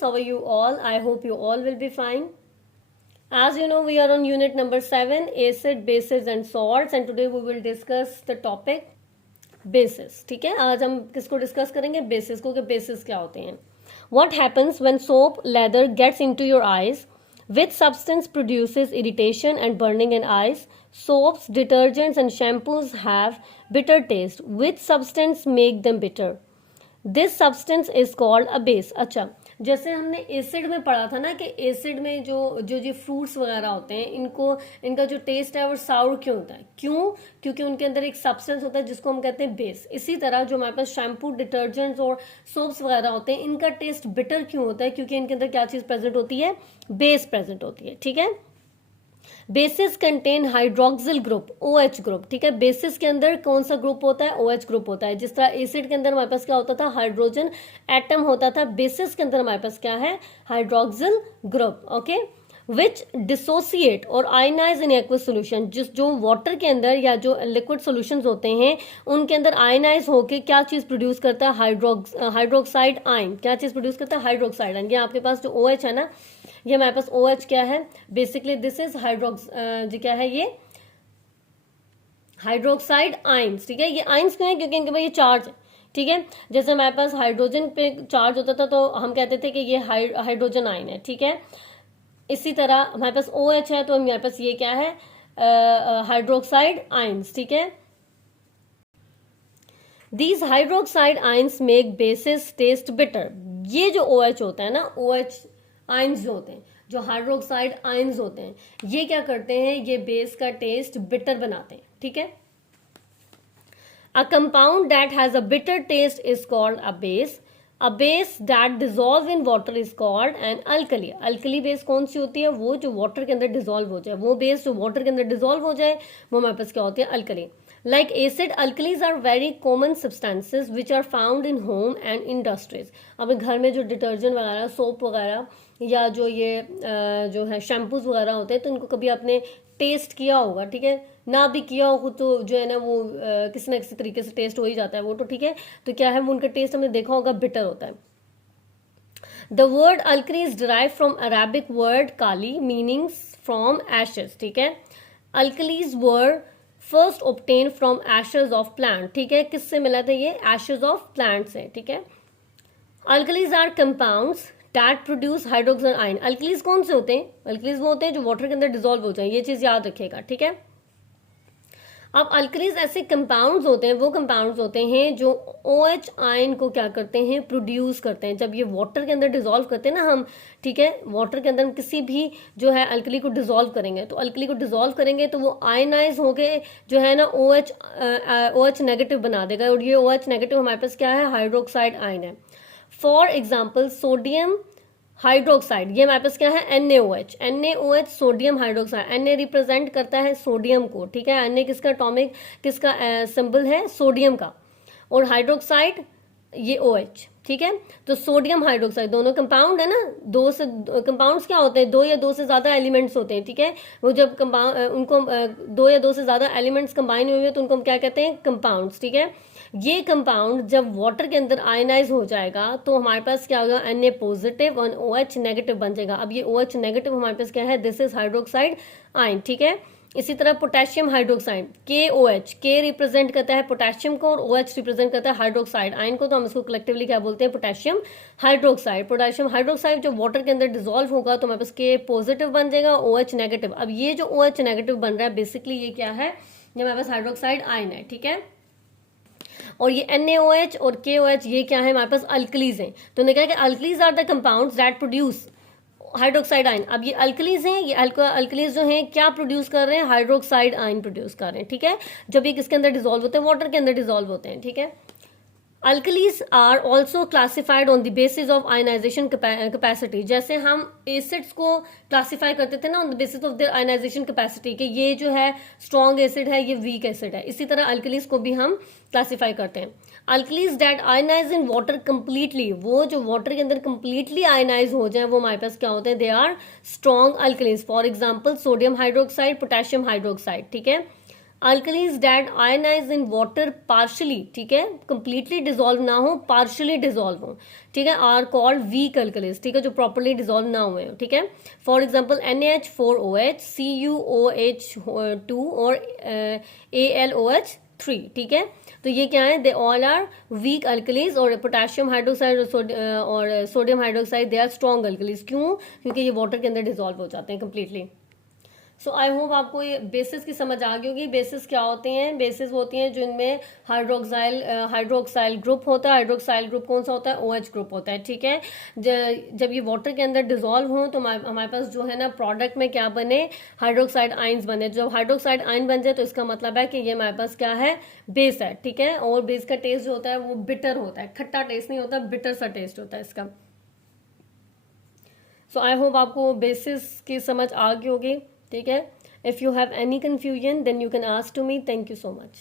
How are you all? I hope you all will be fine. As you know, we are on unit number 7, acid, bases and salts, and today we will discuss the topic bases. ठीक है, आज हम किसको discuss करेंगे? Basis को, कि basis क्या होते हैं. What happens when soap lather gets into your eyes? Which substance produces irritation and burning in eyes? Soaps, detergents and shampoos have bitter taste. Which substance make them bitter? This substance is called a base. अच्छा, जैसे हमने acid में पढ़ा था ना कि acid में जो जो जो फ्रूट्स वगैरह होते हैं, इनका जो टेस्ट है वो साउर क्यों होता है? क्यों? क्योंकि उनके अंदर एक सब्सटेंस होता है जिसको हम कहते हैं बेस. इसी तरह जो हमारे पास शैम्पू, डिटर्जेंट्स और सोप्स वगैरह होते हैं, इनका टेस्ट बिटर क्यों होता है? क्योंकि इनके अंदर क्या चीज प्रेजेंट होती है? बेस प्रेजेंट होती है. ठीक है. Basis contain hydroxyl group, OH group. ठीक है, बेसिस के अंदर कौन सा ग्रुप होता है? OH ग्रुप होता है. जिस तरह एसिड के अंदर हमारे पास क्या होता था? हाइड्रोजन एटम होता था. बेसिस के अंदर हमारे पास क्या है? Hydroxyl group. ओके, विच डिसोसिएट और आयनाइज इन एक्वस सोल्यूशन. जो वाटर के अंदर या जो लिक्विड सोल्यूशंस होते हैं उनके अंदर आयनाइज होके क्या चीज प्रोड्यूस करता है? Hydroxide ion. क्या चीज प्रोड्यूस करता है? Hydroxide ion. ये आपके पास जो OH है ना, ये हमारे पास OH क्या है? बेसिकली दिस इज जी क्या है? ये हाइड्रोक्साइड आयंस. ठीक है, ये आयंस क्यों है? क्योंकि इनके पास ये चार्ज है. ठीक है, जैसे हमारे पास हाइड्रोजन पे चार्ज होता था तो हम कहते थे कि ये हाइड्रोजन आयन है. ठीक है, इसी तरह हमारे पास OH है तो हमारे पास ये क्या है? Hydroxide ions. ठीक है, these hydroxide ions make basis test bitter. ये जो OH होता है ना, OH आयंस जो होते हैं, जो हाइड्रोक्साइड आयंस होते हैं, ये क्या करते हैं? ये बेस का टेस्ट बिटर बनाते हैं. ठीक है, a compound that has a bitter taste is called a base. A base that dissolve in water is called an alkali. Alkali base कौन सी होती है? वो जो वाटर के अंदर डिजोल्व हो जाए. वो बेस जो वाटर के अंदर डिजोल्व हो जाए वो हमारे पास क्या होती है? Alkali. Like acid, alkalis are very common substances which are found in home and industries. अब घर में जो डिटर्जेंट वगैरह, सोप वगैरह या जो ये जो है शैम्पूज वगैरह होते हैं, तो इनको कभी आपने टेस्ट किया होगा. ठीक है, ना भी किया हो तो जो है ना वो किसी ना किसी तरीके से टेस्ट हो ही जाता है वो तो. ठीक है, तो क्या है? वो उनका टेस्ट हमने देखा होगा, बिटर होता है. The word alkali is derive from Arabic word Kali meanings from ashes. ठीक है, alkalis word first obtain from Ashes of plant. ठीक है, किससे मिला था ये? एशेज ऑफ प्लांट से. ठीक है, alkalis are compounds that produce hydroxide ion. Alkalis कौन से होते हैं? अल्कलीज वो होते हैं जो वाटर के अंदर डिजोल्व हो जाए. ये चीज याद रखिएगा. ठीक है, अब अल्कलीज ऐसे कंपाउंड्स होते हैं, वो कंपाउंड्स होते हैं जो OH आयन को क्या करते हैं? प्रोड्यूस करते हैं. जब ये वाटर के अंदर डिजोल्व करते हैं ना हम, ठीक है, वाटर के अंदर हम किसी भी जो है अल्कली को डिजोल्व करेंगे, तो अल्कली को डिजोल्व करेंगे तो वो आयनाइज होके जो है ना OH नेगेटिव बना देगा. और ये OH नेगेटिव हमारे पास क्या है? हाइड्रोक्साइड आयन है. फॉर एग्जाम्पल सोडियम हाइड्रोक्साइड, ये हमारे पास क्या है? NaOH sodium hydroxide. Na represent करता है सोडियम को. ठीक है, Na किसका एटॉमिक, किसका सिंबल है? सोडियम का. और हाइड्रोक्साइड ये OH. ठीक है, तो सोडियम हाइड्रोक्साइड दोनों कंपाउंड है ना. दो से कंपाउंड्स क्या होते हैं? दो या दो से ज्यादा एलिमेंट्स होते हैं. ठीक है, वो जब उनको दो या दो से ज्यादा एलिमेंट्स कंबाइन हुए तो उनको हम क्या कहते हैं? कंपाउंड्स. ठीक है, ये कंपाउंड जब वाटर के अंदर आयनाइज हो जाएगा तो हमारे पास क्या होगा? Na पॉजिटिव और OH नेगेटिव बन जाएगा. अब ये OH नेगेटिव हमारे पास क्या है? This is hydroxide ion. ठीक है, इसी तरह potassium hydroxide KOH, K represent करता है पोटेशियम को और OH रिप्रेजेंट करता है हाइड्रोक्साइड आयन को, तो हम इसको कलेक्टिवली क्या बोलते हैं? Potassium hydroxide. पोटेशियम हाइड्रोक्साइड जब वाटर के अंदर डिजोल्व होगा तो हमारे पास K पॉजिटिव बन जाएगा, OH नेगेटिव. अब ये जो OH नेगेटिव बन रहा है बेसिकली ये क्या है? ये हमारे पास हाइड्रोक्साइड आयन है. ठीक है, और ये NaOH और KOH ये क्या है? हमारे पास अल्कलीज हैं. तो उन्होंने कहा कि alkalis are the compounds that produce hydroxide ion. अब ये अल्कलीज हैं, ये अल्कलीज जो हैं क्या प्रोड्यूस कर रहे हैं? हाइड्रोक्साइड आयन प्रोड्यूस कर रहे हैं. ठीक है, जब ये किसके अंदर डिजोल्व होते हैं? वाटर के अंदर डिजोल्व होते हैं. ठीक है, alkalis are also classified on the basis of ionisation capacity. जैसे हम एसिड्स को क्लासिफाई करते थे ना on the basis of their ionisation capacity, कि ये जो है स्ट्रॉन्ग एसिड है, ये वीक एसिड है, इसी तरह अल्कलीज को भी हम क्लासिफाई करते हैं. Alkalis that ionise in water completely, वो जो वाटर के अंदर कंप्लीटली आयनाइज हो जाए वो हमारे पास क्या होते हैं? They are strong alkalis. For example sodium hydroxide, potassium hydroxide. ठीक है, alkalis that ionise in water partially, ठीक है, कंप्लीटली डिजोल्व ना हो, पार्शली डिजोल्व हो, ठीक है, आर कॉल्ड वीक अल्कलीज, ठीक है, जो प्रॉपरली डिजोल्व ना हुए हो, ठीक है। फॉर एग्जाम्पल NaH4OH, CuOH2 और AlOH3, ठीक है। तो ये क्या है, they all are weak alkalis, और पोटेशियम हाइड्रोक्साइड और sodium hydroxide they are strong alkalis. क्यों? क्योंकि ये वाटर के अंदर डिजोल्व हो जाते हैं कंप्लीटली। सो आई होप आपको ये बेसिस की समझ आ गई होगी। बेसिस क्या होते हैं? बेसिस होती हैं जिनमें हाइड्रोक्साइल ग्रुप होता है। हाइड्रोक्साइल ग्रुप कौन सा होता है? OH ग्रुप होता है, ठीक है। जब ये वाटर के अंदर डिजोल्व हो तो हमारे पास जो है ना प्रोडक्ट में क्या बने? हाइड्रोक्साइड आइंस बने। जब हाइड्रोक्साइड आइन बन जाए तो इसका मतलब है कि ये हमारे पास क्या है? बेस है, ठीक है। और बेस का टेस्ट जो होता है वो बिटर होता है, खट्टा टेस्ट नहीं होता, बिटर सा टेस्ट होता है इसका। सो आई होप आपको बेसिस की समझ आ गई होगी, ठीक है। If you have any confusion then you can ask to me. Thank you so much.